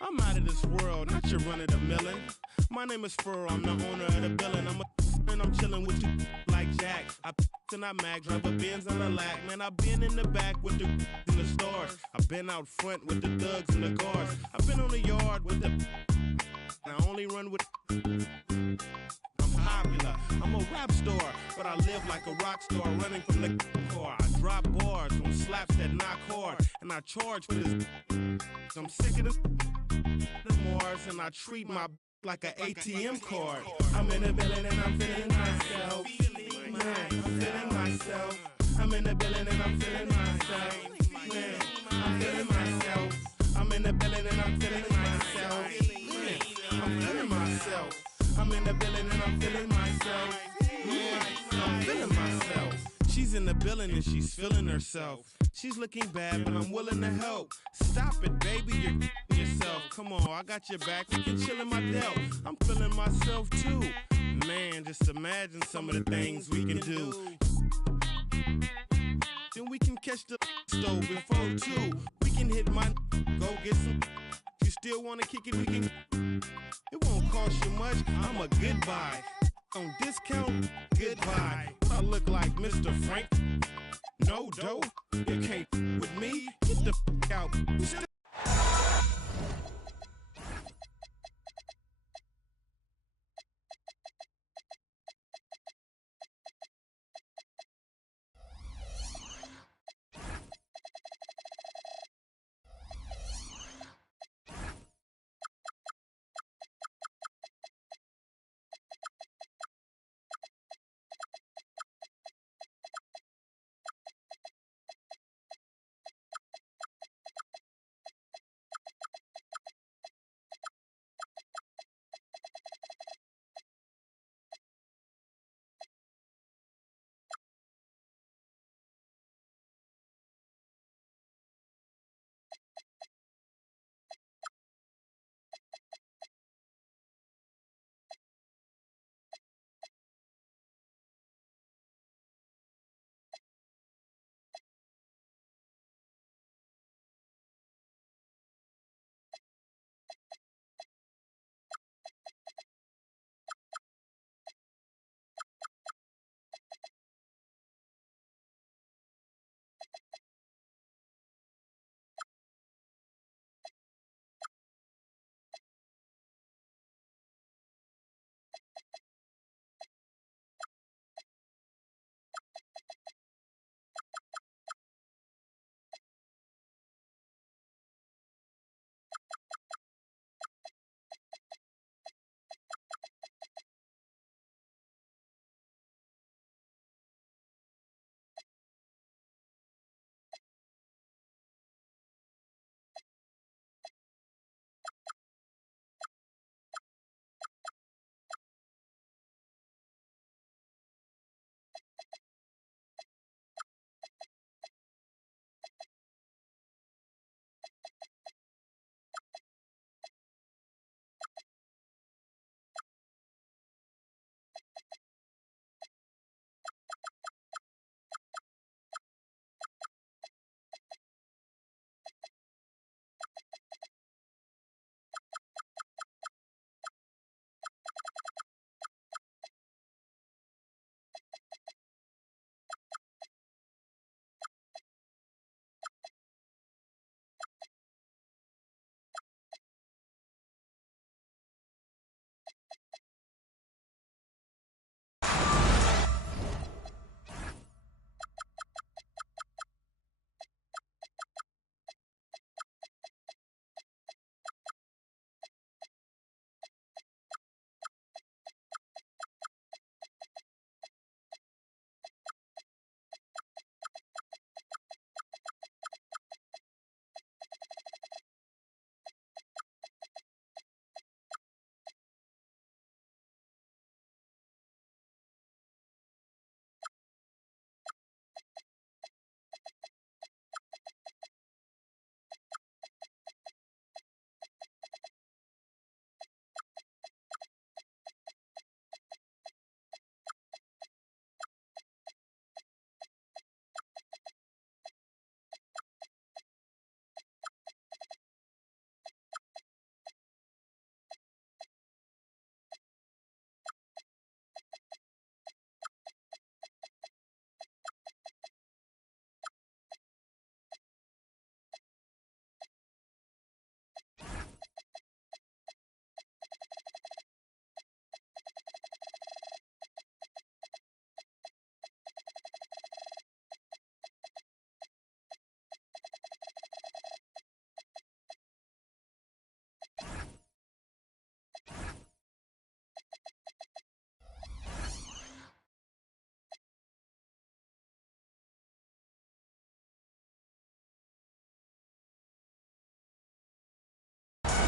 I'm out of this world, not your run of the millin'. My name is Furrow, I'm the owner of the billin'. And I'm chillin' with you like Jack. I and I mag, drive a Benz and a lack. Man, I been in the back with the in the stars. I've been out front with the thugs and the guards. I've been on the yard with the I only run with I'm popular, I'm a rap star, but I live like a rock star running from the car. I drop bars on slaps that knock hard, and I charge for this. I'm sick of the Mars, and I treat my like an ATM card. I'm in the building and I'm feeling myself. Man, I'm feeling myself. I'm in the building and I'm feeling myself. Man, I'm feeling myself. I'm in the building and I'm feeling myself. Man, I'm feeling myself. I'm in the building and I'm feeling myself. Yeah, I'm feeling myself. She's in the building and she's feeling herself. She's looking bad, but I'm willing to help. Stop it, baby, you're yourself. Come on, I got your back. We can chill in my Dell. I'm feeling myself too. Man, just imagine some of the things we can do. Then we can catch the stove before two. We can hit my go get some. You still wanna kick it? We can. It won't cost you much. I'm a good buy. On discount, goodbye. I look like Mr. Frank. No dough, you can't with me. Get the out.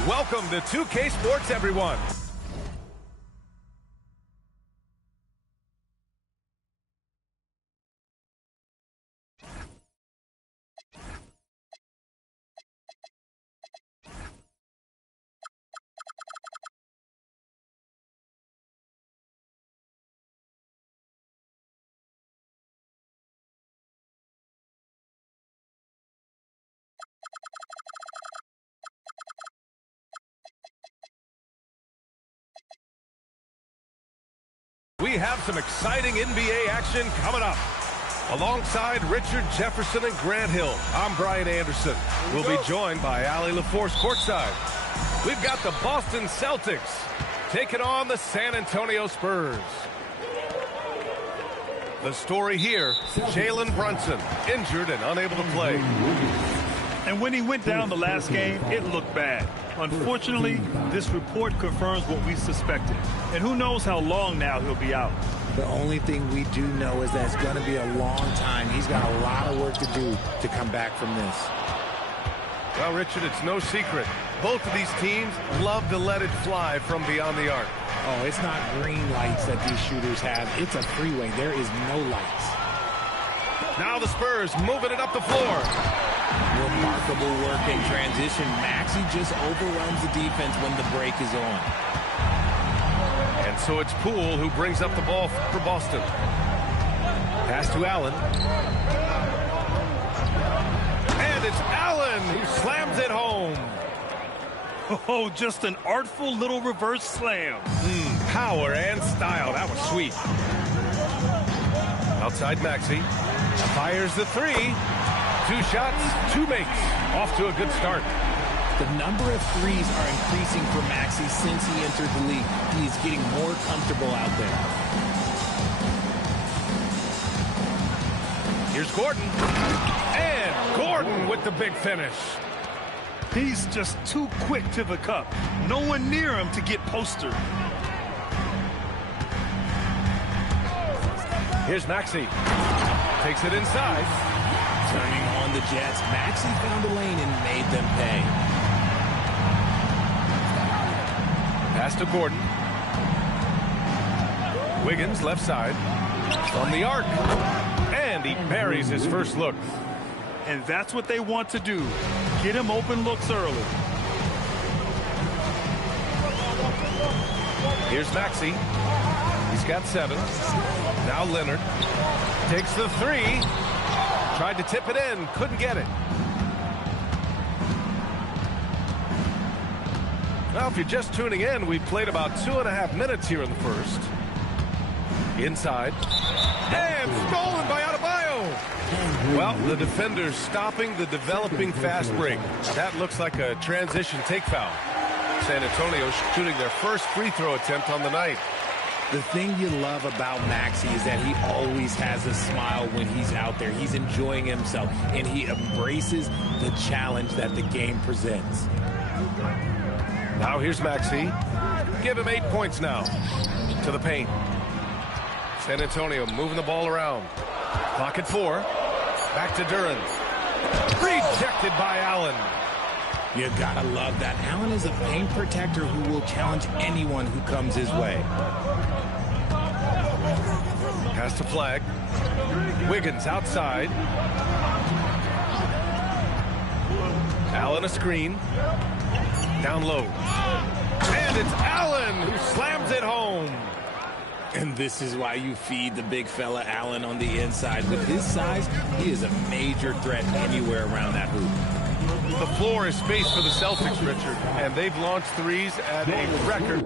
Welcome to 2K Sports, everyone. We have some exciting NBA action coming up. Alongside Richard Jefferson and Grant Hill, I'm Brian Anderson. We'll be joined by Ali LaForce courtside. We've got the Boston Celtics taking on the San Antonio Spurs. The story here, Jalen Brunson, injured and unable to play. And when he went down the last game, it looked bad. Unfortunately, this report confirms what we suspected. And who knows how long now he'll be out. The only thing we do know is that it's going to be a long time. He's got a lot of work to do to come back from this. Well, Richard, it's no secret. Both of these teams love to let it fly from beyond the arc. Oh, it's not green lights that these shooters have. It's a freeway. There is no lights. Now the Spurs moving it up the floor. Remarkable work in transition. Maxey just overruns the defense when the break is on. And so it's Poole who brings up the ball for Boston. Pass to Allen. And it's Allen who slams it home. Oh, just an artful little reverse slam. Power and style. That was sweet. Outside Maxey. Fires the three. 2 shots, 2 makes. Off to a good start. The number of threes are increasing for Maxey since he entered the league. He is getting more comfortable out there. Here's Gordon. And Gordon with the big finish. He's just too quick to the cup. No one near him to get postered. Here's Maxey. Takes it inside. Turning on the Jets, Maxey found a lane and made them pay. Pass to Gordon. Wiggins left side. From the arc. And he buries his first look. And that's what they want to do. Get him open looks early. Here's Maxey. He's got 7. Now Leonard. Takes the 3. Tried to tip it in, couldn't get it. Well, if you're just tuning in, we've played about 2.5 minutes here in the first. Inside. And stolen by Adebayo. Well, the defender's stopping the developing fast break. That looks like a transition take foul. San Antonio shooting their first free throw attempt on the night. The thing you love about Maxey is that he always has a smile when he's out there. He's enjoying himself, and he embraces the challenge that the game presents. Now here's Maxey. Give him 8 points now. To the paint. San Antonio moving the ball around. Clock at 4. Back to Duran. Rejected by Allen. You gotta love that. Allen is a paint protector who will challenge anyone who comes his way. Pass to Flag. Wiggins outside. Allen a screen. Down low. And it's Allen who slams it home. And this is why you feed the big fella Allen on the inside. With his size, he is a major threat anywhere around that hoop. The floor is space for the Celtics, Richard, and they've launched threes at a record.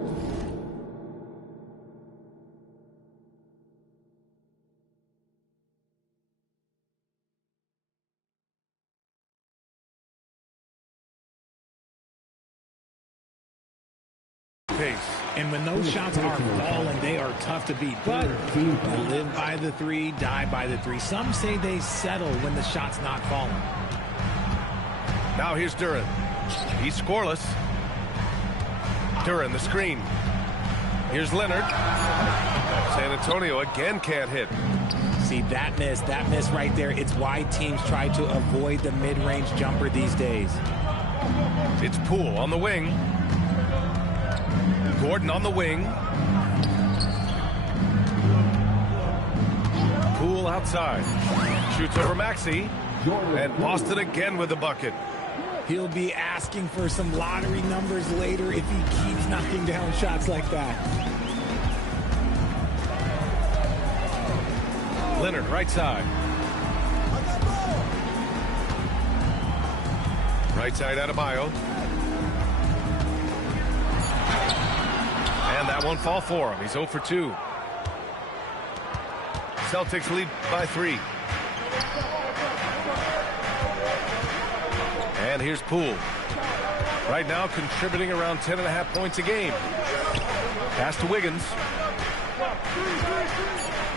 Pace. And when those shots are falling, they are tough to beat. But you live by the 3, die by the 3. Some say they settle when the shot's not falling. Now here's Duran. He's scoreless. Duran, the screen. Here's Leonard. San Antonio again can't hit. See, that miss right there, it's why teams try to avoid the mid-range jumper these days. It's Poole on the wing. Gordon on the wing. Poole outside. Shoots over Maxey. And Boston again with the bucket. He'll be asking for some lottery numbers later if he keeps knocking down shots like that. Leonard right side. Right side Adebayo. And that won't fall for him. He's 0 for 2. Celtics lead by 3. And here's Poole. Right now contributing around 10.5 points a game. Pass to Wiggins.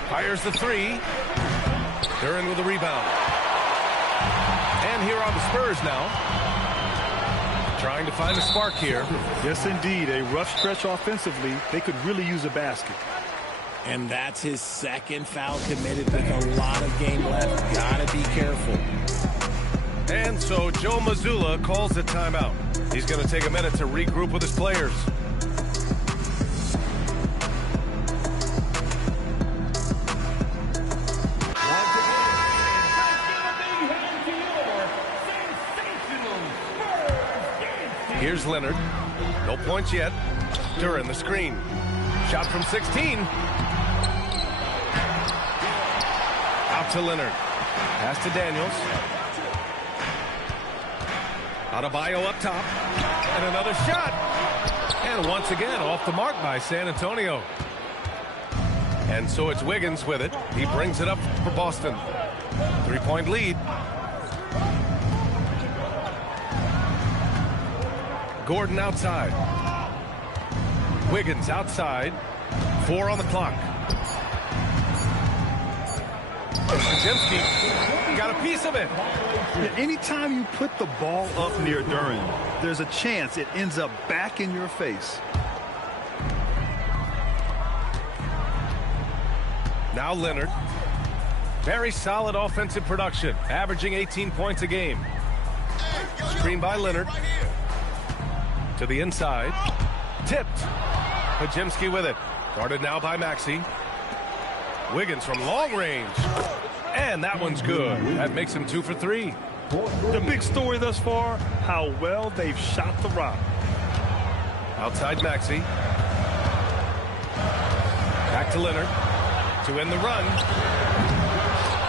Fires the 3. Duran with the rebound. And here are the Spurs now. Trying to find a spark here. Yes, indeed. A rough stretch offensively. They could really use a basket. And that's his second foul committed with a lot of game left. Gotta be careful. And so Joe Mazzulla calls the timeout. He's going to take a minute to regroup with his players. Here's Leonard. No points yet. Duran the screen. Shot from 16. Out to Leonard. Pass to Daniels. Adebayo up top. And another shot. And once again off the mark by San Antonio. And so it's Wiggins with it. He brings it up for Boston. 3-point lead. Gordon outside. Wiggins outside. 4 on the clock. Podziemski got a piece of it. Anytime you put the ball up near Duran, there's a chance it ends up back in your face. Now Leonard. Very solid offensive production, averaging 18 points a game. Screen by Leonard. To the inside. Tipped. Podziemski with it. Guarded now by Maxey. Wiggins from long range. And that one's good. That makes him 2 for 3. The big story thus far, how well they've shot the rock. Outside Maxey. Back to Leonard. To end the run.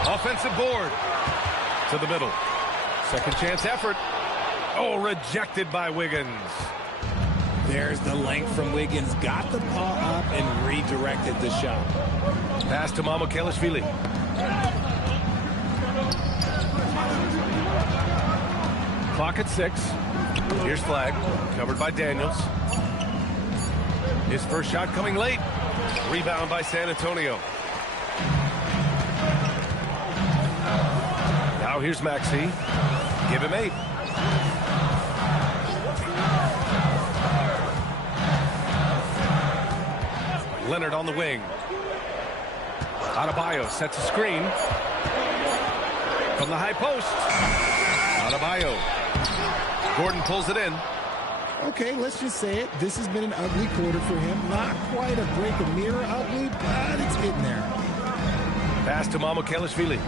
Offensive board. To the middle. Second chance effort. Oh, rejected by Wiggins. There's the length from Wiggins. Got the paw up and redirected the shot. Pass to Mamukelashvili. Clock at 6. Here's Flag. Covered by Daniels. His first shot coming late. Rebound by San Antonio. Now here's Maxey. Give him 8. Leonard on the wing. Adebayo sets a screen. From the high post. Adebayo. Gordon pulls it in. Okay, let's just say it. This has been an ugly quarter for him. Not quite a break a mirror ugly, but it's getting there. Pass to Mamukelashvili.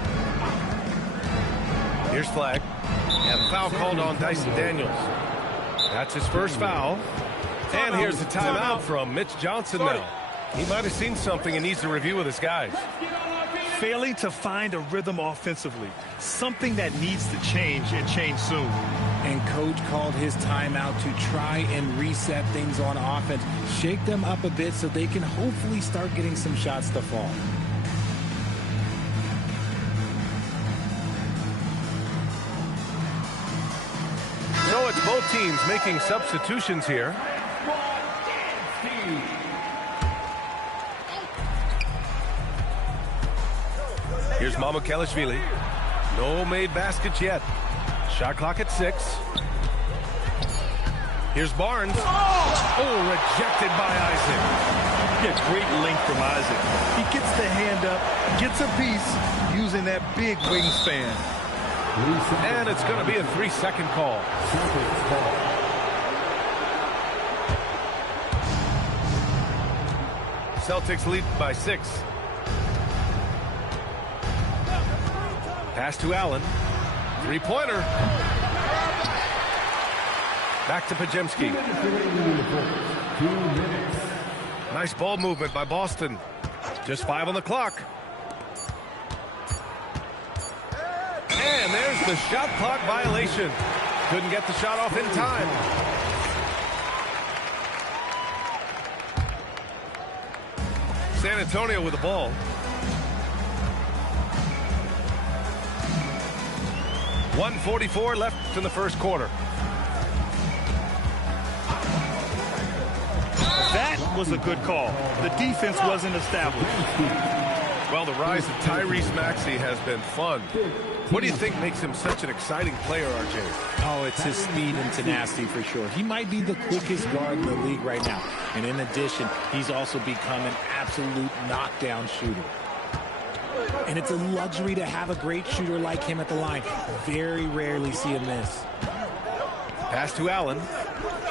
Here's Flag. And foul called on Dyson Daniels. That's his first foul. And here's the timeout from Mitch Johnson now. He might have seen something and needs to review with his guys. Failing to find a rhythm offensively. Something that needs to change and change soon. And coach called his timeout to try and reset things on offense. Shake them up a bit so they can hopefully start getting some shots to fall. So it's both teams making substitutions here. Here's Mamukelashvili. No made baskets yet. Shot clock at 6. Here's Barnes. Oh, rejected by Isaac. Yeah, great length from Isaac. He gets the hand up, gets a piece, using that big wingspan. And it's going to be a 3-second call. Celtics lead by 6. Pass to Allen. Three-pointer. Back to Pajemski. Nice ball movement by Boston. Just 5 on the clock. And there's the shot clock violation. Couldn't get the shot off in time. San Antonio with the ball. .144 left in the first quarter. That was a good call. The defense wasn't established. Well, the rise of Tyrese Maxey has been fun. What do you think makes him such an exciting player, RJ? Oh, it's his speed and tenacity for sure. He might be the quickest guard in the league right now. And in addition, he's also become an absolute knockdown shooter. And it's a luxury to have a great shooter like him at the line. Very rarely see him miss. Pass to Allen.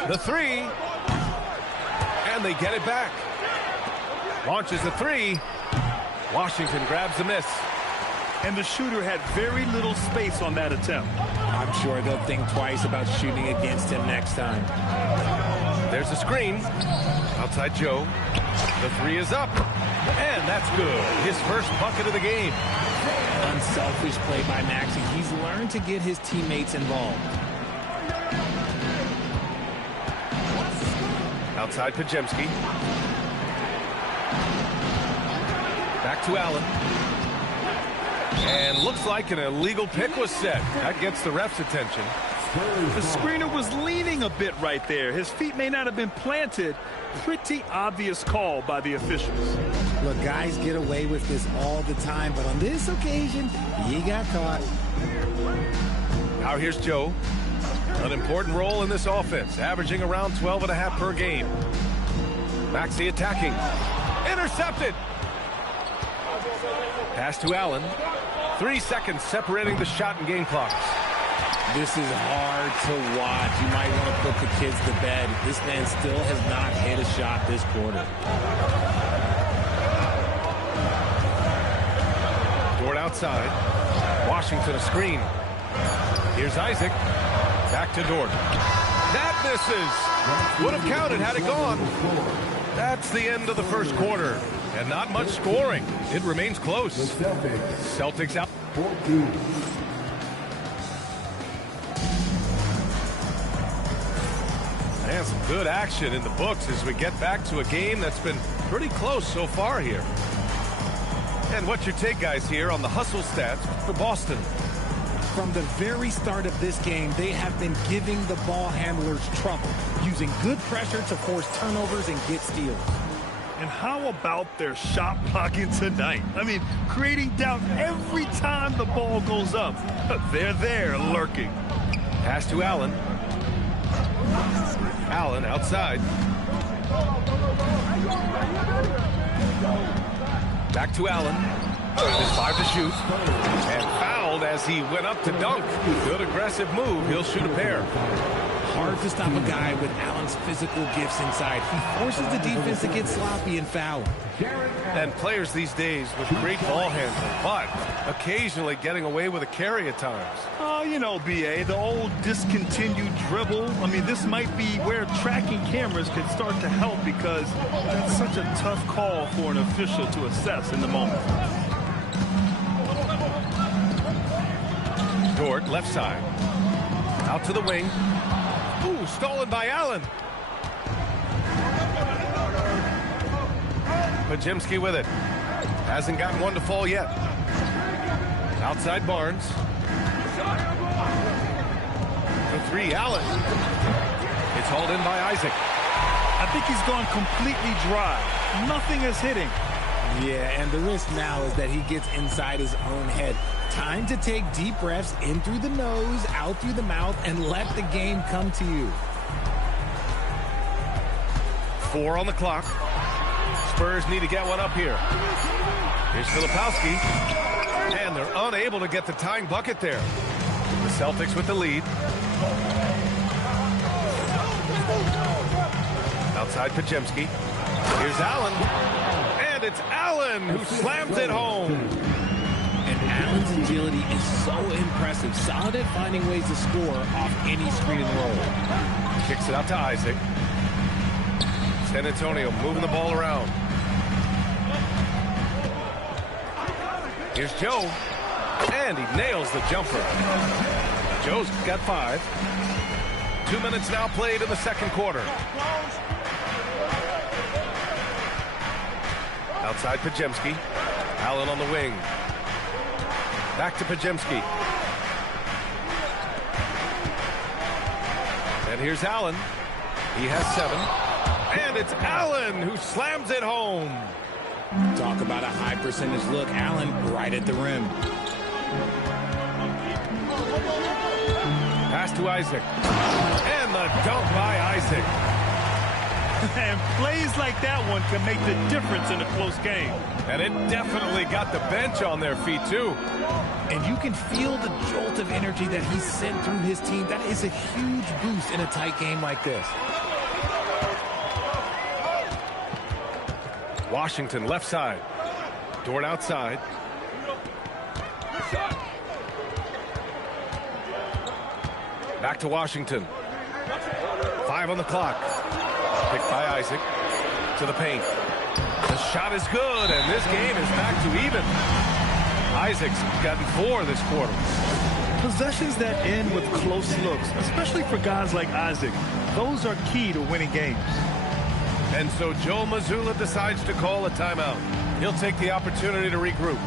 The three. And they get it back. Launches the three. Washington grabs the miss. And the shooter had very little space on that attempt. I'm sure they'll think twice about shooting against him next time. There's a screen. Outside Joe. The three is up. And that's good. His first bucket of the game. Unselfish play by Maxey. He's learned to get his teammates involved. Outside Pajemski. Back to Allen. And looks like an illegal pick was set. That gets the ref's attention. The screener was leaning a bit right there. His feet may not have been planted. Pretty obvious call by the officials. Look, guys get away with this all the time, but on this occasion, he got caught. Now here's Joe. An important role in this offense, averaging around 12.5 per game. Maxey attacking. Intercepted. Pass to Allen. 3 seconds separating the shot and game clocks. This is hard to watch. You might want to put the kids to bed. This man still has not hit a shot this quarter. Dort outside. Washington a screen. Here's Isaac. Back to Dort. That misses. Would have counted had it gone. That's the end of the first quarter. And not much scoring. It remains close. Celtics out. 14. And some good action in the books as we get back to a game that's been pretty close so far here. And what's your take, guys, here on the hustle stats for Boston? From the very start of this game, they have been giving the ball handlers trouble, using good pressure to force turnovers and get steals. And how about their shot blocking tonight? I mean, creating doubt every time the ball goes up. They're there lurking. Pass to Allen. Allen outside. Back to Allen. There's 5 to shoot. And fouled as he went up to dunk. Good aggressive move. He'll shoot a pair. Hard to stop a guy with Allen's physical gifts inside. He forces the defense to get sloppy and foul. And players these days with great ball handling, but occasionally getting away with a carry at times. Oh, you know, B.A., the old discontinued dribble. I mean, this might be where tracking cameras can start to help because that's such a tough call for an official to assess in the moment. Dort, left side. Out to the wing. Ooh, stolen by Allen. Pajemski with it. Hasn't gotten one to fall yet. Outside Barnes. The three, Allen. It's hauled in by Isaac. I think he's gone completely dry. Nothing is hitting. Yeah, and the risk now is that he gets inside his own head. Time to take deep breaths in through the nose, out through the mouth, and let the game come to you. 4 on the clock. Spurs need to get one up here. Here's Filipowski. And they're unable to get the tying bucket there. The Celtics with the lead. Outside Pajemski. Here's Allen. And it's Allen who slams it home. And Allen's agility is so impressive. Solid at finding ways to score off any screen and roll. Kicks it out to Isaac. San Antonio moving the ball around. Here's Joe. And he nails the jumper. Joe's got 5. 2 minutes now played in the second quarter. Outside Pajemski. Allen on the wing. Back to Pajemski. And here's Allen. He has 7. And it's Allen who slams it home. Talk about a high percentage look. Allen right at the rim. Pass to Isaac. And the dunk by Isaac. And plays like that one can make the difference in a close game. And it definitely got the bench on their feet, too. And you can feel the jolt of energy that he sent through his team. That is a huge boost in a tight game like this. Washington left side. Dort outside. Back to Washington. 5 on the clock. Picked by Isaac. To the paint. The shot is good, and this game is back to even. Isaac's gotten 4 this quarter. Possessions that end with close looks, especially for guys like Isaac, those are key to winning games. And so Joe Mazzulla decides to call a timeout. He'll take the opportunity to regroup.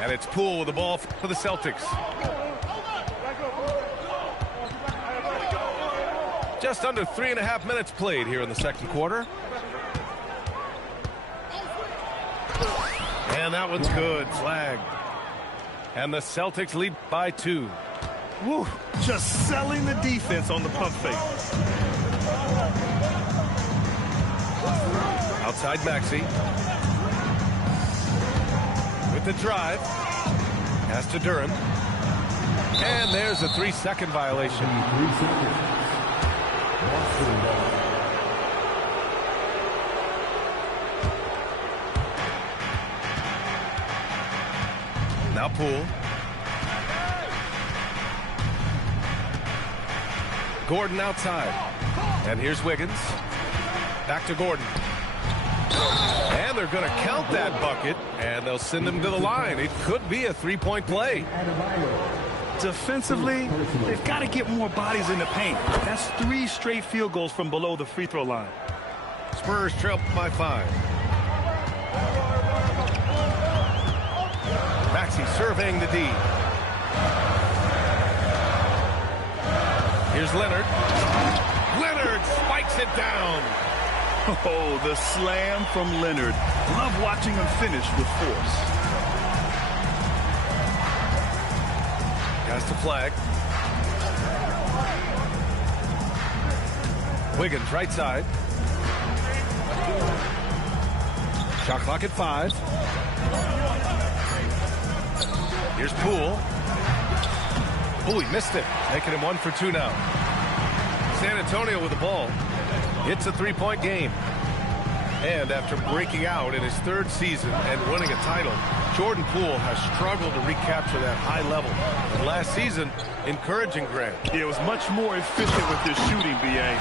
And it's Poole with the ball for the Celtics. Just under 3.5 minutes played here in the second quarter. And that one's good. Flag. And the Celtics lead by 2. Woo, just selling the defense on the pump fake. Outside Maxey. With the drive. Pass to Durham. And there's a 3-second violation. Now Poole. Gordon outside. And here's Wiggins. Back to Gordon. And they're going to count that bucket, and they'll send him to the line. It could be a 3-point play. Defensively, they've got to get more bodies in the paint. That's 3 straight field goals from below the free throw line. Spurs trail by 5. Maxey surveying the D. Here's Leonard. Leonard spikes it down. Oh, the slam from Leonard. Love watching him finish with force. Pass to Flag. Wiggins right side. Shot clock at 5. Here's Poole. Oh, he missed it. Making him 1 for 2 now. San Antonio with the ball. It's a 3-point game. And after breaking out in his 3rd season and winning a title, Jordan Poole has struggled to recapture that high level. And last season, encouraging Grant. He was much more efficient with his shooting, B.A.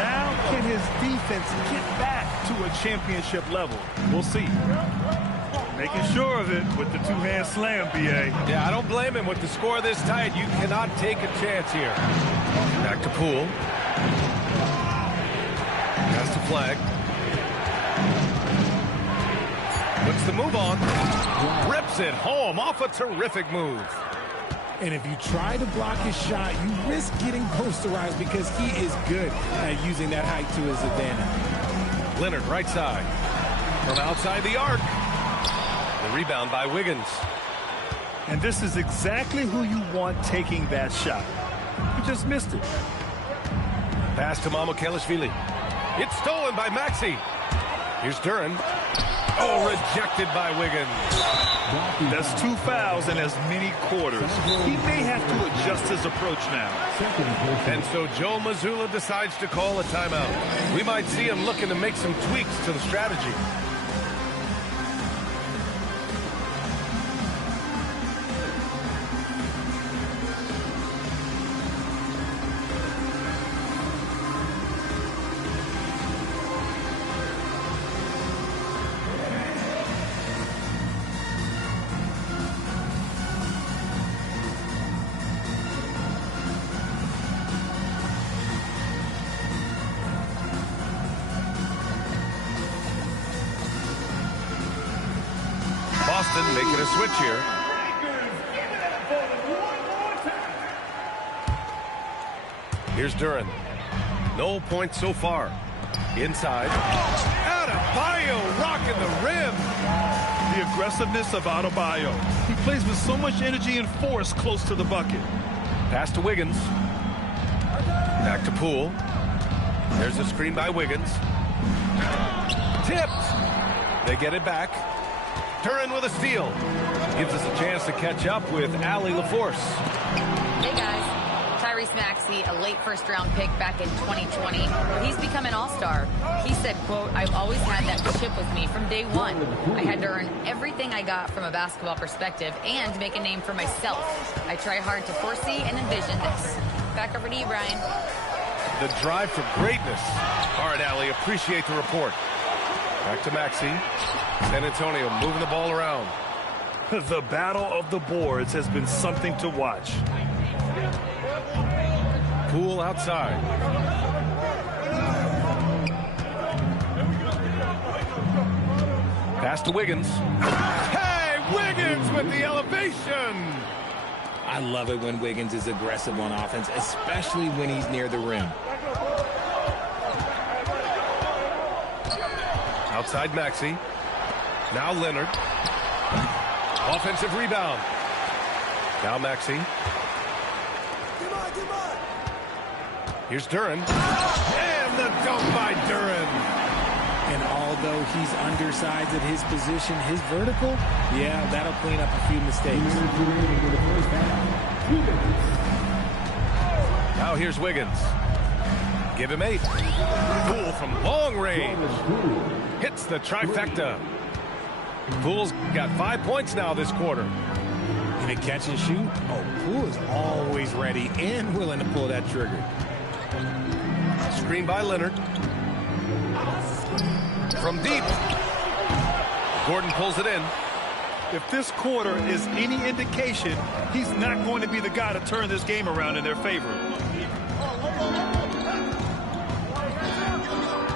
Now can his defense get back to a championship level? We'll see. Making sure of it with the 2-hand slam, B.A. Yeah, I don't blame him. With the score this tight, you cannot take a chance here. Back to Poole. Pass to Flag. Puts the move on. Rips it home off a terrific move. And if you try to block his shot, you risk getting posterized because he is good at using that height to his advantage. Leonard right side. From outside the arc. The rebound by Wiggins. And this is exactly who you want taking that shot. You just missed it. Pass to Mamba. It's stolen by Maxey. Here's Duran. Oh, rejected by Wiggins. That's 2 fouls in as many quarters. He may have to adjust his approach now. And so Joe Mazzulla decides to call a timeout. We might see him looking to make some tweaks to the strategy. Boston making a switch here. Here's Duran. No points so far. Inside. Adebayo rocking the rim. The aggressiveness of Adebayo. He plays with so much energy and force close to the bucket. Pass to Wiggins. Back to Poole. There's a screen by Wiggins. Tipped. They get it back. Duran with a steal. Gives us a chance to catch up with Allie LaForce. Hey, guys. Tyrese Maxey, a late first-round pick back in 2020. He's become an all-star. He said, quote, "I've always had that chip with me from day one. I had to earn everything I got from a basketball perspective and make a name for myself. I try hard to foresee and envision this." Back over to you, Brian. The drive for greatness. All right, Allie, appreciate the report. Back to Maxey. San Antonio moving the ball around. The battle of the boards has been something to watch. Poole outside. Pass to Wiggins. Hey, Wiggins with the elevation. I love it when Wiggins is aggressive on offense, especially when he's near the rim. Outside Maxey. Now Leonard. Offensive rebound. Now Maxey. Here's Duran. And the dunk by Duran. And although he's undersized at his position, his vertical, yeah, that'll clean up a few mistakes. Now here's Wiggins. Give him 8. Poole from long range. Hits the trifecta. Poole's got 5 points now this quarter. In a catch and shoot, Poole is always ready and willing to pull that trigger. Screen by Leonard. From deep. Gordon pulls it in. If this quarter is any indication, he's not going to be the guy to turn this game around in their favor.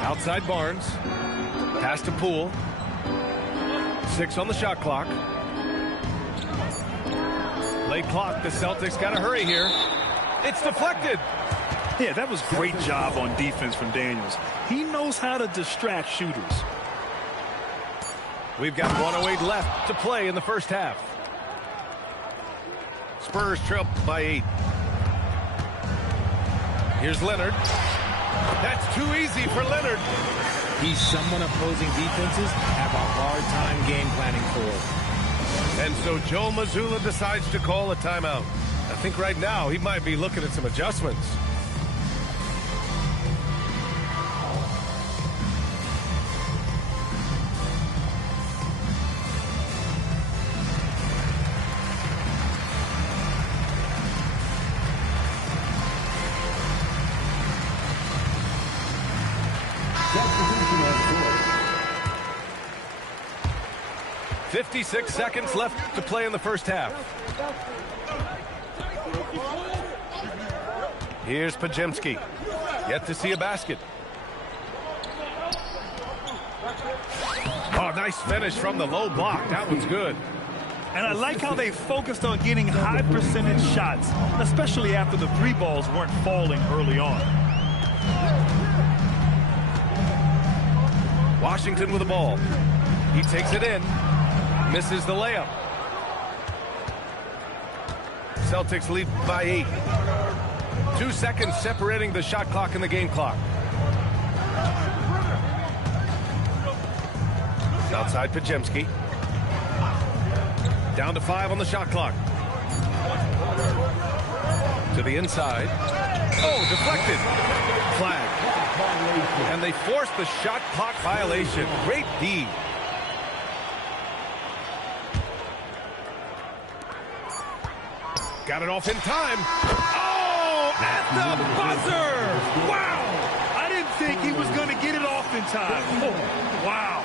Outside Barnes. Pass to Poole. 6 on the shot clock. Late clock. The Celtics got to hurry here. It's deflected. Yeah, that was great job on defense from Daniels. He knows how to distract shooters. We've got 1:08 left to play in the first half. Spurs trail by 8. Here's Leonard. That's too easy for Leonard. He's someone opposing defenses have a hard time game planning for. And so Joe Mazzulla decides to call a timeout. I think right now he might be looking at some adjustments. .56 seconds left to play in the first half. Here's Pajemski. Yet to see a basket. Oh, nice finish from the low block. That one's good. And I like how they focused on getting high percentage shots, especially after the 3 balls weren't falling early on. Washington with the ball. He takes it in. Misses the layup. Celtics lead by 8. 2 seconds separating the shot clock and the game clock. Outside Pajemski. Down to 5 on the shot clock. To the inside. Oh, deflected. Flag. And they forced the shot clock violation. Great D. Got it off in time. Oh, at the buzzer. Wow. I didn't think he was going to get it off in time. Oh, wow.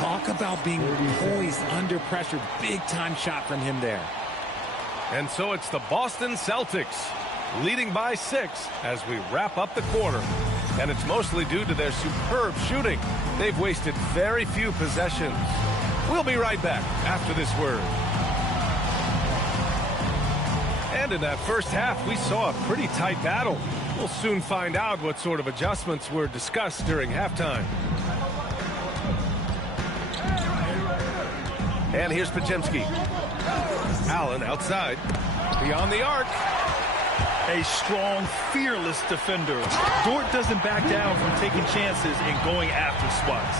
Talk about being poised under pressure. Big time shot from him there. And so it's the Boston Celtics leading by 6 as we wrap up the quarter. And it's mostly due to their superb shooting. They've wasted very few possessions. We'll be right back after this word. And in that first half, we saw a pretty tight battle. We'll soon find out what sort of adjustments were discussed during halftime. And here's Pajemski. Allen outside. Beyond the arc. A strong, fearless defender. Dort doesn't back down from taking chances and going after spots.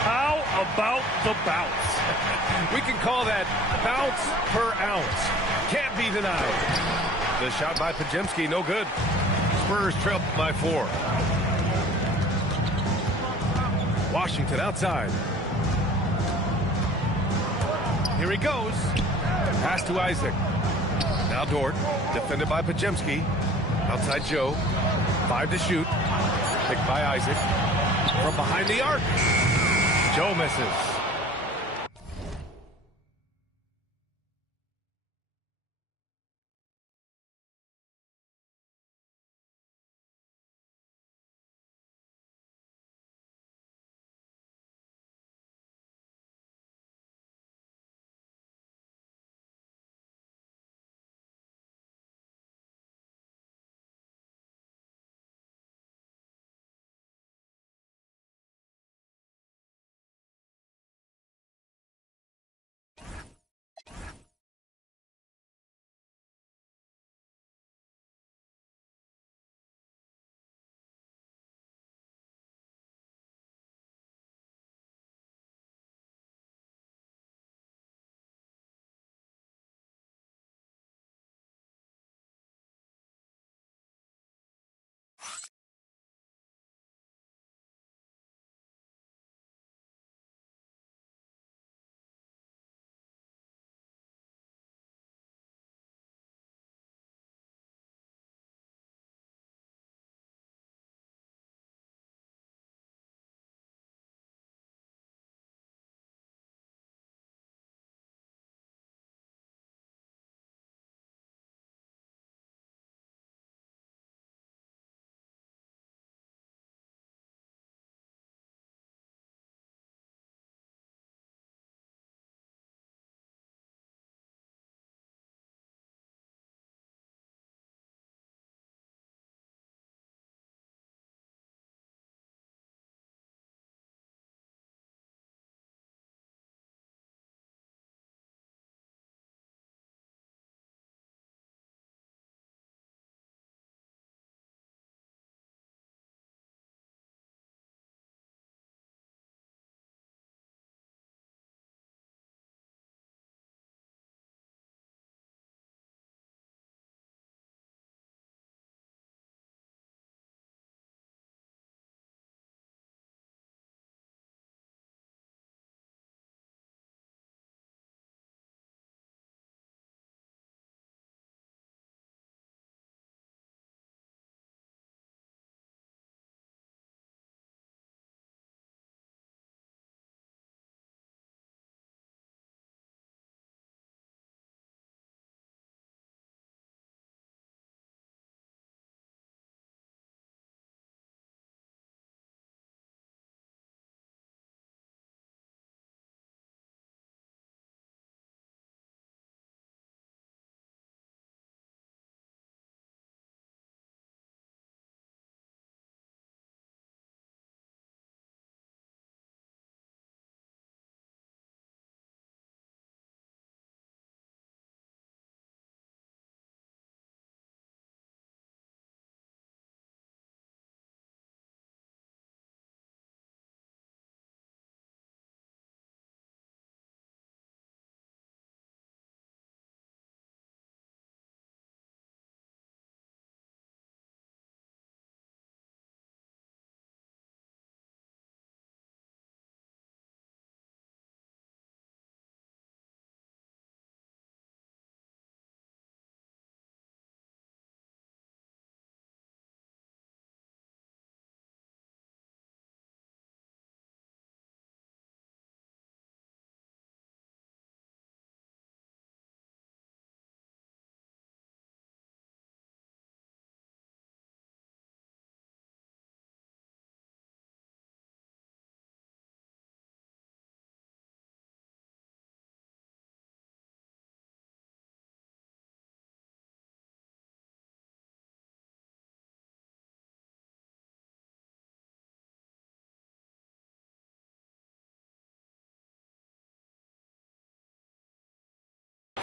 How about the bounce? We can call that bounce per ounce. Can't be denied. The shot by Pajemski, no good. Spurs trail by 4. Washington outside. Here he goes. Pass to Isaac. Now Dort, defended by Pajemski. Outside Joe. 5 to shoot. Picked by Isaac. From behind the arc. Joe misses.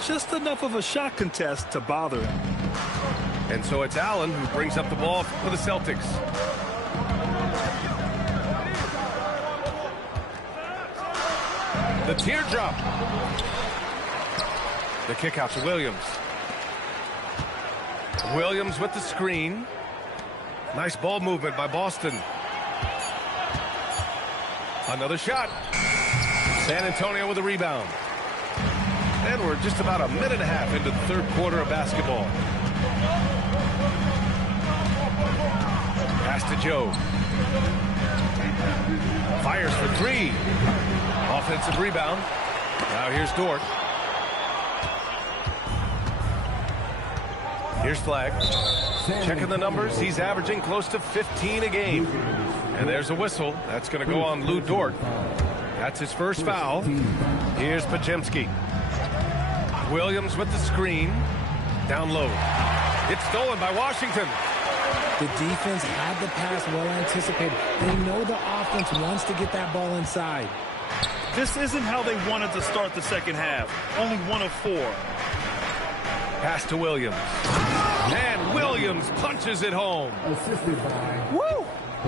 just enough of a shot contest to bother him. And so it's Allen who brings up the ball for the Celtics. The teardrop. The kick out to Williams. Williams with the screen. Nice ball movement by Boston. Another shot. San Antonio with a rebound. And we're just about a minute and a half into the third quarter of basketball. Pass to Joe. Fires for three. Offensive rebound. Now here's Dort. Here's Flag. Checking the numbers. He's averaging close to 15 a game. And there's a whistle. That's going to go on Lou Dort. That's his first foul. Here's Pajemski. Williams with the screen. Down low. It's stolen by Washington. The defense had the pass well anticipated. They know the offense wants to get that ball inside. This isn't how they wanted to start the second half. Only 1 of 4. Pass to Williams. And Williams punches it home. Woo!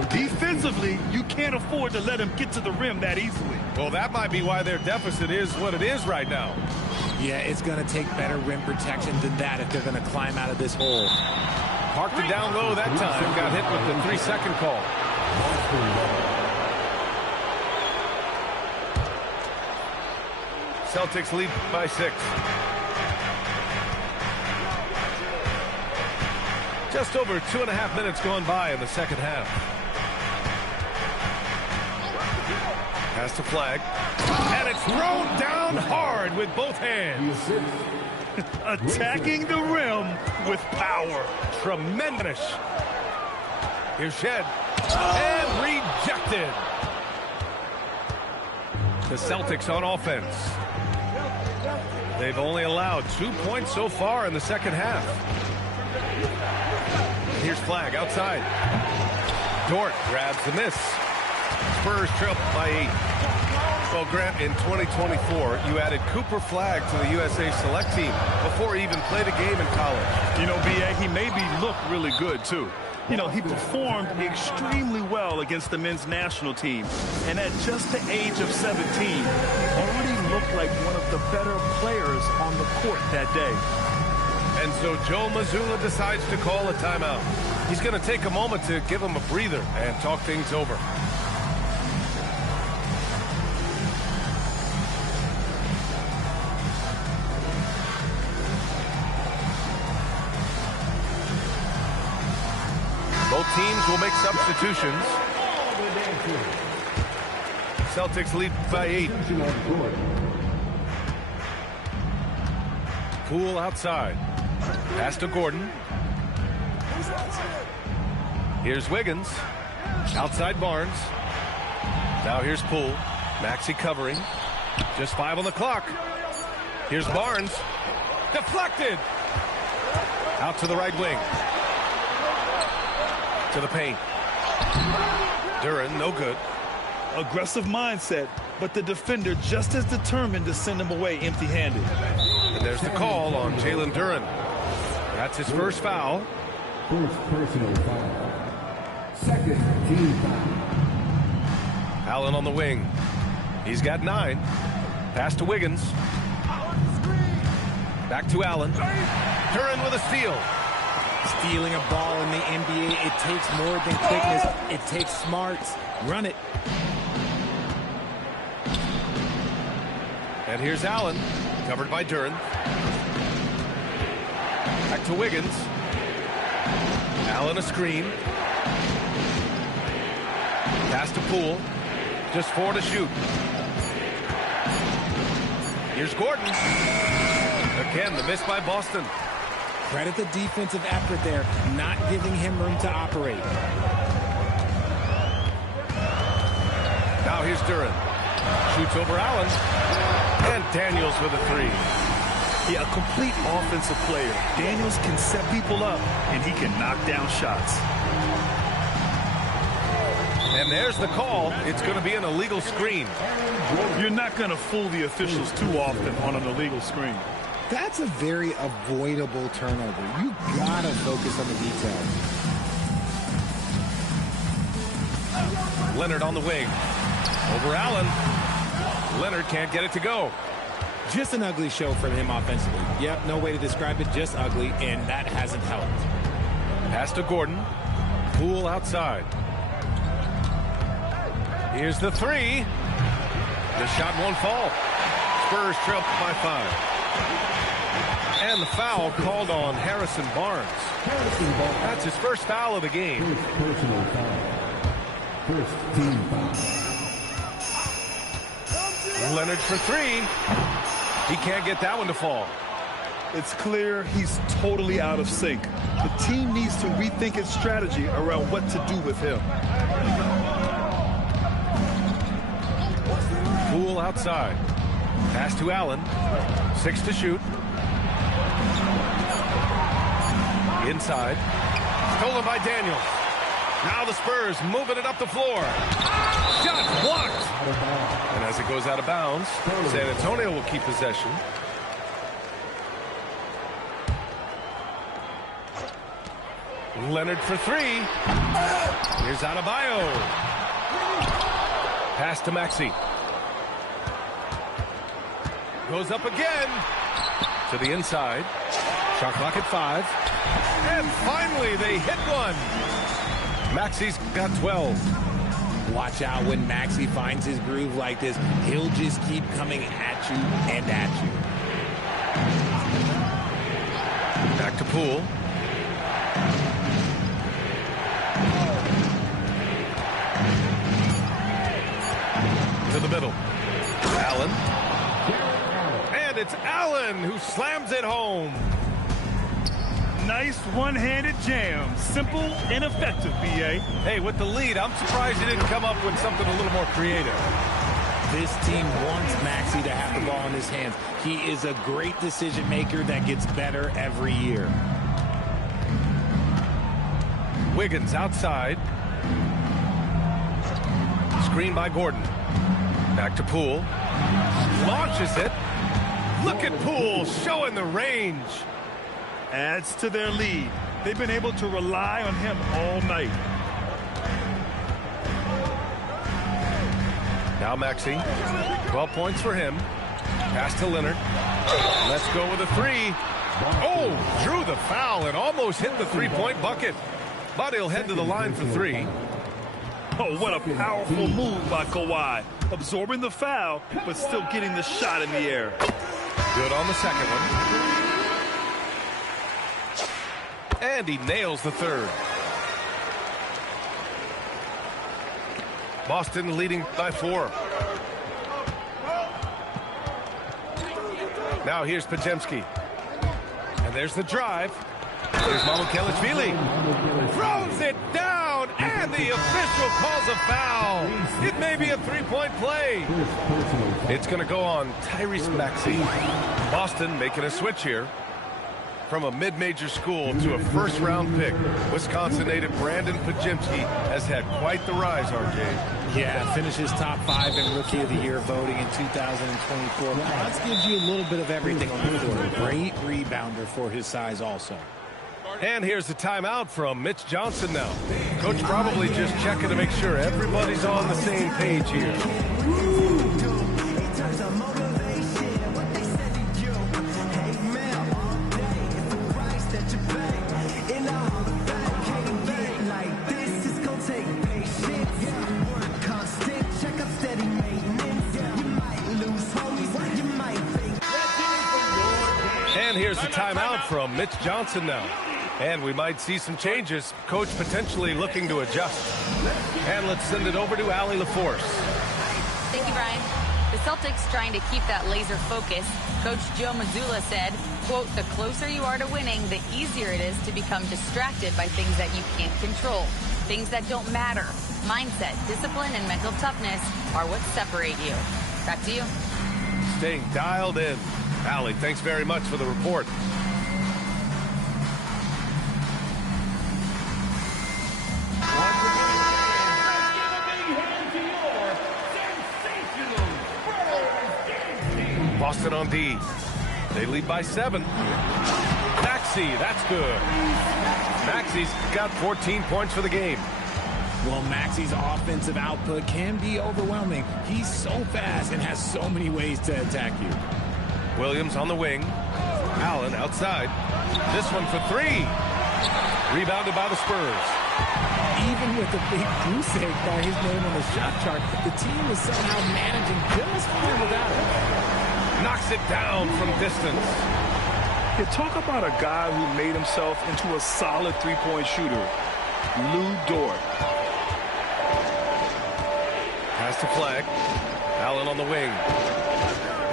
Defensively, you can't afford to let him get to the rim that easily. Well, that might be why their deficit is what it is right now. Yeah, it's going to take better rim protection than that if they're going to climb out of this hole. Parked it down low that time. Got hit with the 3-second call. Celtics lead by 6. Just over 2.5 minutes gone by in the second half. Pass to Flag. And it's thrown down hard with both hands. Attacking the rim with power. Tremendous. Here's Shed. And rejected. The Celtics on offense. They've only allowed 2 points so far in the second half. Here's Flag outside. Dort grabs the miss. Spurs trail by 8. Well, Grant, in 2024, you added Cooper Flag to the USA Select team before he even played a game in college. You know, B.A., he maybe looked really good, too. You know, he performed extremely well against the men's national team. And at just the age of 17, he already looked like one of the better players on the court that day. And so Joe Mazzulla decides to call a timeout. He's going to take a moment to give him a breather and talk things over. Both teams will make substitutions. Celtics lead by 8. Poole outside. Pass to Gordon. Here's Wiggins. Outside Barnes. Now here's Poole. Maxey covering. Just 5 on the clock. Here's Barnes. Deflected. Out to the right wing. To the paint. Duren, no good. Aggressive mindset, but the defender just as determined to send him away empty-handed. And there's the call on Jalen Duren. That's his first foul. First personal foul. Second team foul. Allen on the wing. He's got 9. Pass to Wiggins. Back to Allen. Duren with a steal. Stealing a ball in the NBA, it takes more than quickness. It takes smarts. Run it. And here's Allen, covered by Duren. Back to Wiggins. Allen a screen. Pass to Poole. Just 4 to shoot. Here's Gordon. Again, the miss by Boston. Credit the defensive effort there, not giving him room to operate. Now here's Duren. Shoots over Allen. And Daniels with a 3. Yeah, a complete offensive player. Daniels can set people up, and he can knock down shots. And there's the call. It's going to be an illegal screen. You're not going to fool the officials too often on an illegal screen. That's a very avoidable turnover. You gotta focus on the details. Leonard on the wing. Over Allen. Leonard can't get it to go. Just an ugly show from him offensively. Yep, no way to describe it, just ugly, and that hasn't helped. Pass to Gordon. Poole outside. Here's the three. The shot won't fall. Spurs trail by 5. And the foul called on Harrison Barnes. That's his first foul of the game. Personal foul. First team foul. Leonard for 3. He can't get that one to fall. It's clear he's totally out of sync. The team needs to rethink its strategy around what to do with him. Poole outside. Pass to Allen. 6 to shoot. Inside. Stolen by Daniels. Now the Spurs moving it up the floor. Shot blocked. And as it goes out of bounds, San Antonio will keep possession. Leonard for 3. Here's Adebayo. Pass to Maxey. Goes up again. To the inside. Shot clock at 5. And finally they hit one. Maxey's got 12. Watch out when Maxey finds his groove like this. He'll just keep coming at you and at you. Back to Poole. To the middle. Allen. And it's Allen who slams it home. Nice one-handed jam. Simple and effective, B.A. Hey, with the lead, I'm surprised he didn't come up with something a little more creative. This team wants Maxey to have the ball in his hands. He is a great decision maker that gets better every year. Wiggins outside. Screen by Gordon. Back to Poole. Launches it. Look at Poole showing the range. Adds to their lead. They've been able to rely on him all night. Now Maxey. 12 points for him. Pass to Leonard. Let's go with a 3. Oh, drew the foul and almost hit the three-point bucket. But he'll head to the line for 3. Oh, what a powerful move by Kawhi. Absorbing the foul, but still getting the shot in the air. Good on the second one. And he nails the third. Boston leading by 4. Now here's Podziemski. And there's the drive. There's Mamukelashvili. Throws it down, and the official calls a foul. It may be a three-point play. It's going to go on Tyrese Maxey. Boston making a switch here. From a mid-major school to a first-round pick, Wisconsin native Brandon Podziemski has had quite the rise, RJ. Yeah, finishes top 5 in Rookie of the Year voting in 2024. That gives you a little bit of everything on the floor. Great rebounder for his size also. And here's the timeout from Mitch Johnson now. Coach probably just checking to make sure everybody's on the same page here. And here's the timeout from Mitch Johnson now. And we might see some changes. Coach potentially looking to adjust. And let's send it over to Allie LaForce. Thank you, Brian. The Celtics trying to keep that laser focus. Coach Joe Mazzulla said, quote, the closer you are to winning, the easier it is to become distracted by things that you can't control. Things that don't matter. Mindset, discipline, and mental toughness are what separate you. Back to you. Staying dialed in. Allie, thanks very much for the report. Boston on D. They lead by 7. Maxey, that's good. Maxey's got 14 points for the game. Well, Maxey's offensive output can be overwhelming. He's so fast and has so many ways to attack you. Williams on the wing. Allen outside. This one for 3. Rebounded by the Spurs. Even with a big goose egg by his name on the shot chart, the team is somehow managing just fine without him. Knocks it down from distance. You talk about a guy who made himself into a solid three-point shooter. Lou Dort. Pass to Flag. Allen on the wing.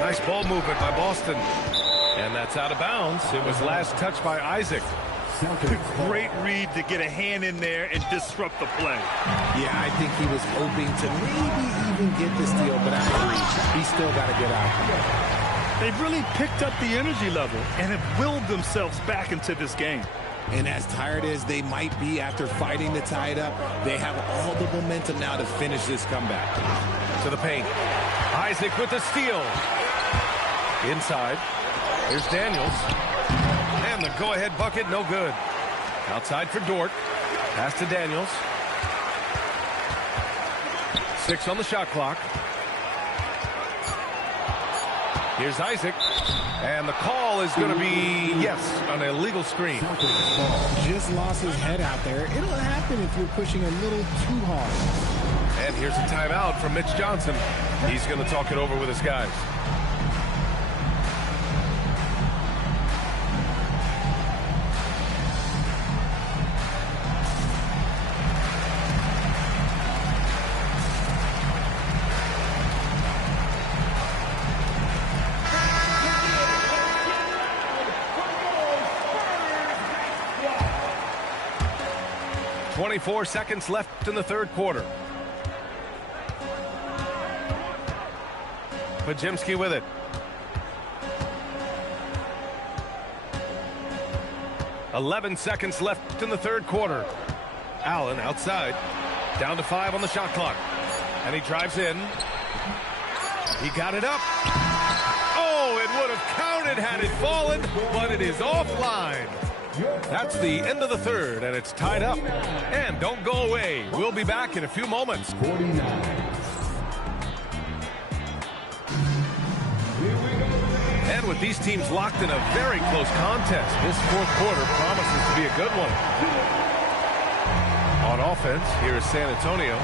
Nice ball movement by Boston. And that's out of bounds. It was last touched by Isaac. Great read to get a hand in there and disrupt the play. Yeah, I think he was hoping to maybe even get the steal, but I agree. He's still got to get out. They've really picked up the energy level and have willed themselves back into this game. And as tired as they might be after fighting to tie it up, they have all the momentum now to finish this comeback. To the paint. Isaac with the steal. Inside. Here's Daniels. And the go-ahead bucket, no good. Outside for Dort. Pass to Daniels. 6 on the shot clock. Here's Isaac. And the call is going to be, yes, an illegal screen. Just lost his head out there. It'll happen if you're pushing a little too hard. And here's a timeout from Mitch Johnson. He's going to talk it over with his guys. .4 seconds left in the third quarter. Pajemski with it. .11 seconds left in the third quarter. Allen outside. Down to 5 on the shot clock. And he drives in. He got it up. Oh, it would have counted had it fallen, but it is offline. That's the end of the third, and it's tied up. And don't go away. We'll be back in a few moments. 49. And with these teams locked in a very close contest, this fourth quarter promises to be a good one. On offense, here is San Antonio.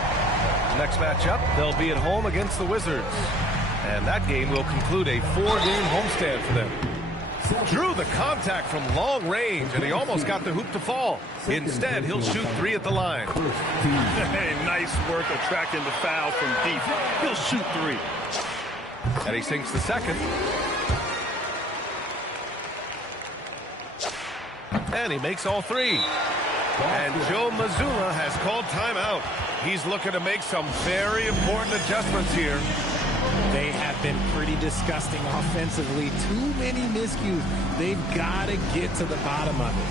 Next matchup, they'll be at home against the Wizards. And that game will conclude a 4-game homestand for them. Drew the contact from long range, and he almost got the hoop to fall. Instead, he'll shoot 3 at the line. Hey, nice work attracting the foul from deep. He'll shoot 3. And he sinks the second. And he makes all 3. And Joe Mazzulla has called timeout. He's looking to make some very important adjustments here. They have been pretty disgusting offensively. Too many miscues. They've got to get to the bottom of it.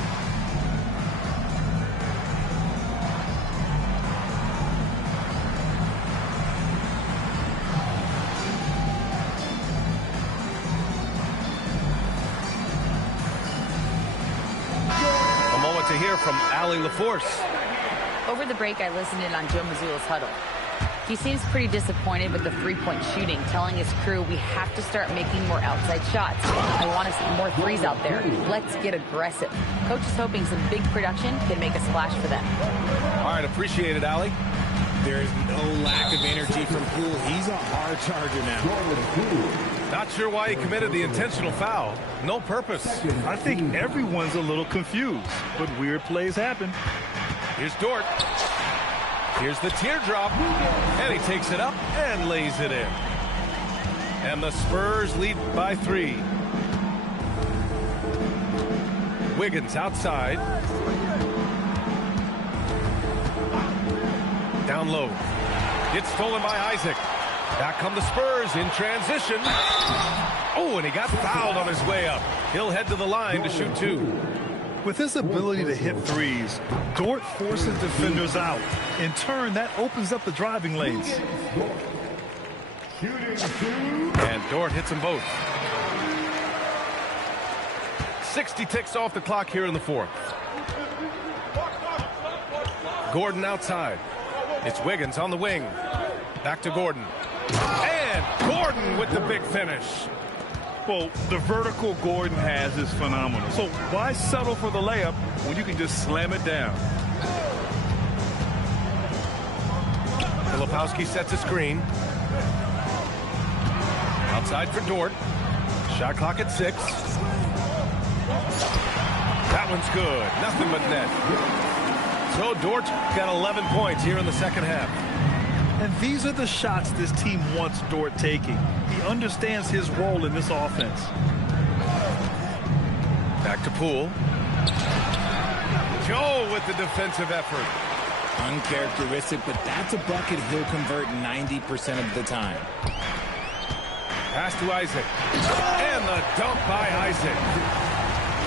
A moment to hear from Allie LaForce. Over the break, I listened in on Joe Mazzulla's huddle. He seems pretty disappointed with the three-point shooting, telling his crew we have to start making more outside shots. I want to see more threes out there. Let's get aggressive. Coach is hoping some big production can make a splash for them. All right, appreciate it, Allie. There is no lack of energy from Poole. He's a hard charger now. Not sure why he committed the intentional foul. No purpose. I think everyone's a little confused, but weird plays happen. Here's Dort. Here's the teardrop, and he takes it up and lays it in. And the Spurs lead by 3. Wiggins outside. Down low. It's stolen by Isaac. Back come the Spurs in transition. Oh, and he got fouled on his way up. He'll head to the line to shoot 2. With his ability to hit threes, Dort forces defenders out. In turn, that opens up the driving lanes. And Dort hits them both. 60 ticks off the clock here in the fourth. Gordon outside. It's Wiggins on the wing. Back to Gordon. And Gordon with the big finish. Well, the vertical Gordon has is phenomenal. So why settle for the layup when you can just slam it down? Filipowski sets a screen. Outside for Dort. Shot clock at 6. That one's good. Nothing but net. So Dort's got 11 points here in the second half. And these are the shots this team wants Dort taking. He understands his role in this offense. Back to Poole. Joe with the defensive effort. Uncharacteristic, but that's a bucket he'll convert 90% of the time. Pass to Isaac. And the dunk by Isaac.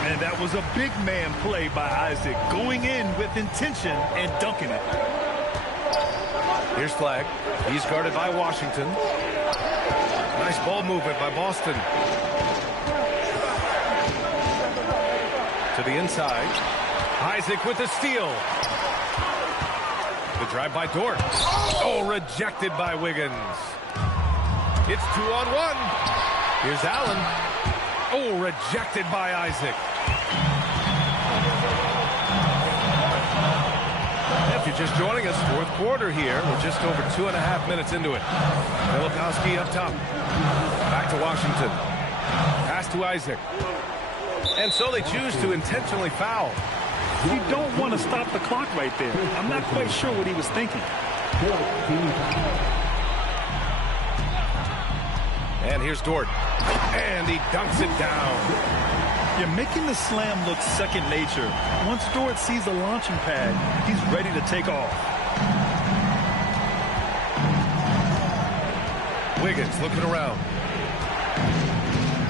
And that was a big man play by Isaac, going in with intention and dunking it. Here's Flagg. He's guarded by Washington. Nice ball movement by Boston. To the inside. Isaac with the steal. The drive by Dort. Oh, rejected by Wiggins. It's 2-on-1. Here's Allen. Oh, rejected by Isaac. If you're just joining us, fourth quarter here. We're just over 2.5 minutes into it. Filipowski up top. Back to Washington. Pass to Isaac. And so they choose to intentionally foul. You don't want to stop the clock right there. I'm not quite sure what he was thinking. And here's Dort. And he dunks it down. You're making the slam look second nature. Once Dort sees the launching pad, he's ready to take off. Wiggins looking around.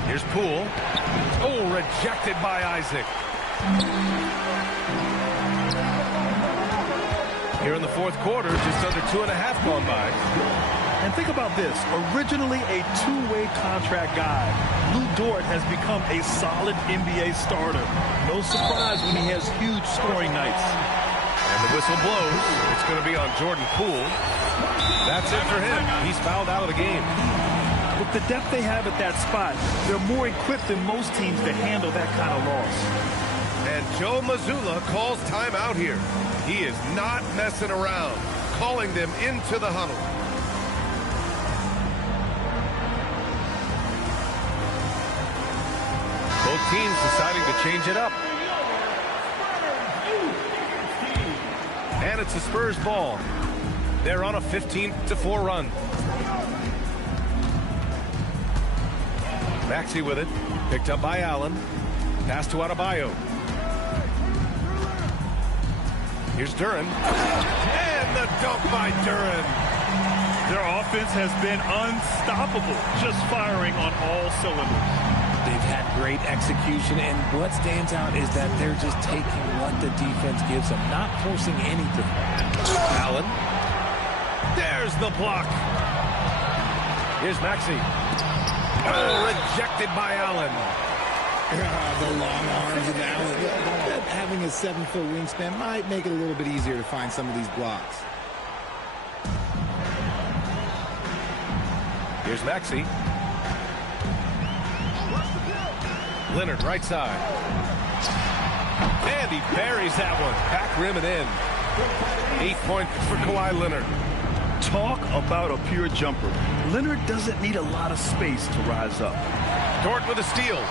Here's Poole. Oh, rejected by Isaac. Here in the fourth quarter, just under 2.5 gone by. And think about this. Originally a two-way contract guy, Lou Dort has become a solid NBA starter. No surprise when he has huge scoring nights. And the whistle blows. It's going to be on Jordan Poole. That's it for him. He's fouled out of the game. With the depth they have at that spot, they're more equipped than most teams to handle that kind of loss. And Joe Mazzulla calls timeout here. He is not messing around, calling them into the huddle. Both teams deciding to change it up. And it's the Spurs ball. They're on a 15-4 run. Maxey with it. Picked up by Allen. Pass to Adebayo. Here's Duren. And the dunk by Duren. Their offense has been unstoppable, just firing on all cylinders. They've had great execution, and what stands out is that they're just taking what the defense gives them, not forcing anything. Allen. There's the block. Here's Maxey. Oh, rejected by Allen. The long arms of Allen. Having a 7-foot wingspan might make it a little bit easier to find some of these blocks. Here's Maxey. Leonard right side. And he buries that one. Back rim and in. 8 points for Kawhi Leonard. Talk about a pure jumper. Leonard doesn't need a lot of space to rise up. Dort with a steal.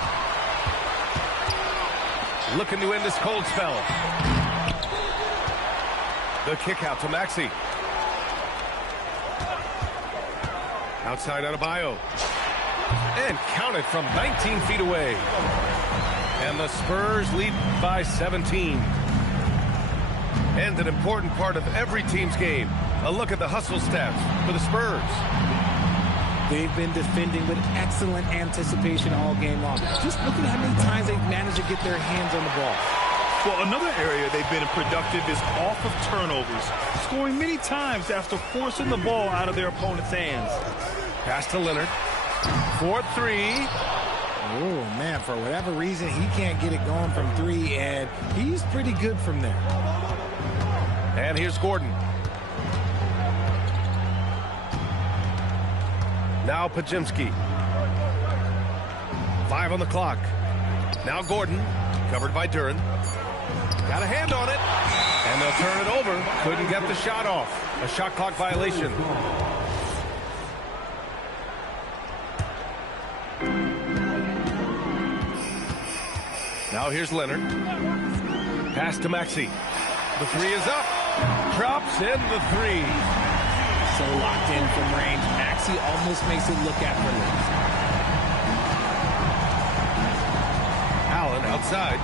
Looking to end this cold spell. The kick out to Maxey. Outside Adebayo. And counted from 19 feet away. And the Spurs lead by 17. And an important part of every team's game. A look at the hustle stats for the Spurs. They've been defending with excellent anticipation all game long. Just look at how many times they've managed to get their hands on the ball. Well, another area they've been productive is off of turnovers, scoring many times after forcing the ball out of their opponent's hands. Pass to Leonard. 4-3. Oh, man, for whatever reason, he can't get it going from 3, and he's pretty good from there. And here's Gordon. Now Pajimski. 5 on the clock. Now Gordon, covered by Duren. Got a hand on it, and they'll turn it over. Couldn't get the shot off. A shot clock violation. Now here's Leonard. Pass to Maxey. The 3 is up. Drops in the 3. So locked in from range. Maxey almost makes it look effortless. Allen outside.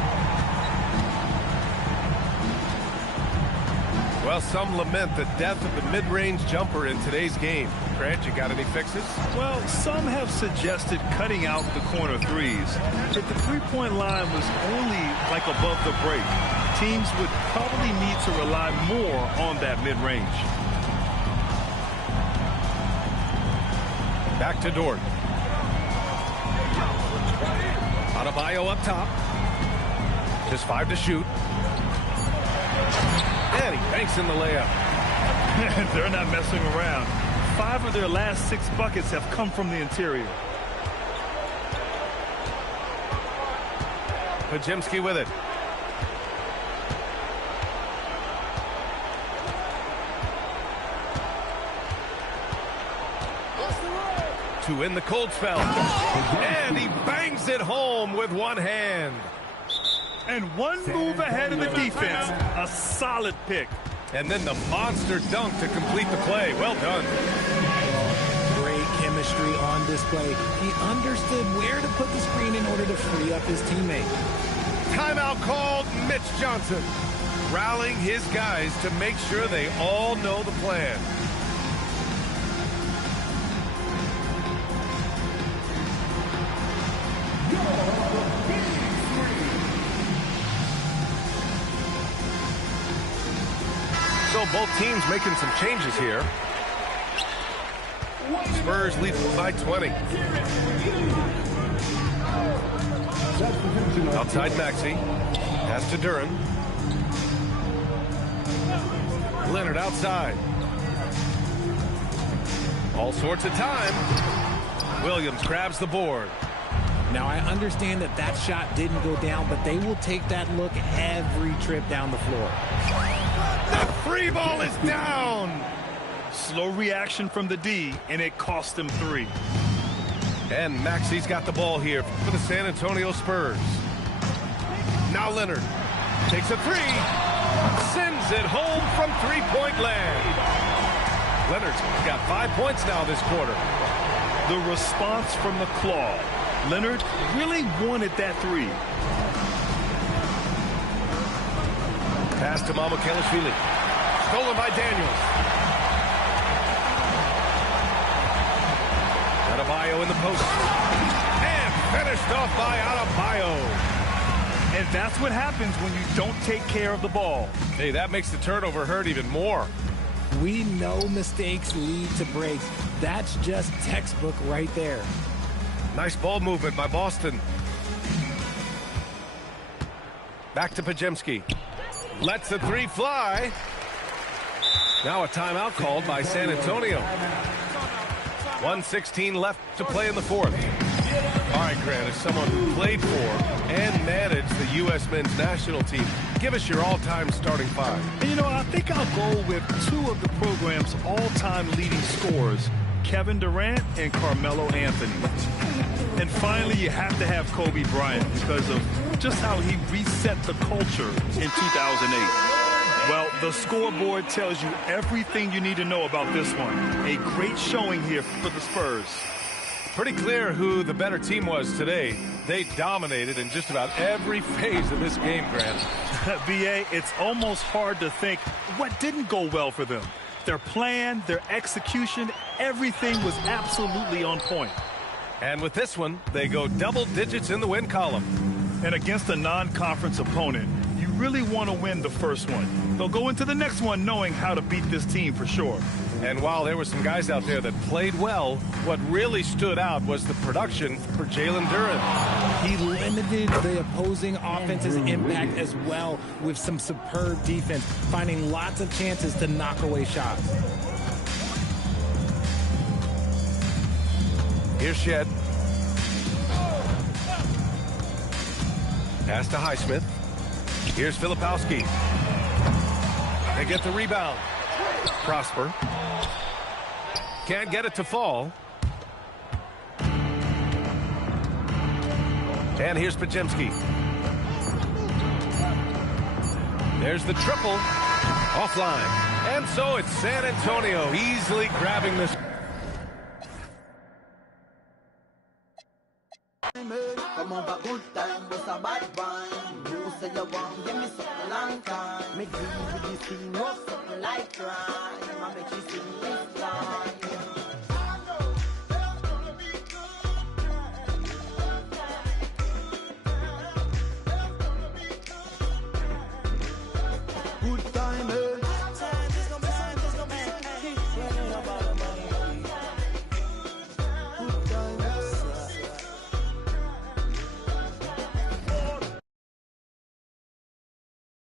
Well, some lament the death of the mid-range jumper in today's game. Grant, you got any fixes? Well, some have suggested cutting out the corner threes. If the three-point line was only like above the break, teams would probably need to rely more on that mid-range. Back to Dort. Adebayo up top. Just 5 to shoot. And he banks in the layup. They're not messing around. 5 of their last 6 buckets have come from the interior. Pajimski with it. To win the cold spell. And he bangs it home with one hand. And one move ahead of the defense. A solid pick. And then the monster dunk to complete the play. Well done. Great chemistry on display. He understood where to put the screen in order to free up his teammate. Timeout called. Mitch Johnson rallying his guys to make sure they all know the plan. So both teams making some changes here. Spurs lead by 20. Outside Maxey. Pass to Duren. Leonard outside. All sorts of time. Williams grabs the board. Now, I understand that that shot didn't go down, but they will take that look every trip down the floor. The free ball is down. Slow reaction from the D, and it cost him 3. And Maxey's got the ball here for the San Antonio Spurs. Now Leonard takes a 3. Sends it home from three-point land. Leonard's got 5 points now this quarter. The response from the claw. Leonard really wanted that 3. Pass to Mamba. Stolen by Daniels. Adebayo in the post. And finished off by Adebayo. And that's what happens when you don't take care of the ball. Hey, that makes the turnover hurt even more. We know mistakes lead to breaks. That's just textbook right there. Nice ball movement by Boston. Back to Pajimski. Lets the 3 fly. Now a timeout called by San Antonio. 1:16 left to play in the fourth. All right, Grant, as someone who played for and managed the U.S. men's national team, give us your all-time starting 5. And, you know, I think I'll go with 2 of the program's all-time leading scorers, Kevin Durant and Carmelo Anthony. And finally, you have to have Kobe Bryant because of just how he reset the culture in 2008. Well, the scoreboard tells you everything you need to know about this one. A great showing here for the Spurs. Pretty clear who the better team was today. They dominated in just about every phase of this game, Grant. B.A., it's almost hard to think what didn't go well for them. Their plan, their execution, everything was absolutely on point. And with this one, they go double digits in the win column. And against a non-conference opponent, you really want to win the first one. They'll go into the next one knowing how to beat this team for sure. And while there were some guys out there that played well, what really stood out was the production for Jalen Duren. He limited the opposing offense's impact as well with some superb defense, finding lots of chances to knock away shots. Here's Shed. Pass to Highsmith. Here's Filipowski. They get the rebound. Prosper. Can't get it to fall. And here's Pajemski. There's the triple. Offline. And so it's San Antonio easily grabbing this. Come on, but good time, was a bad one. You say you want, give me something long time. Make you with this team, what's something like crime. I make you sing this line.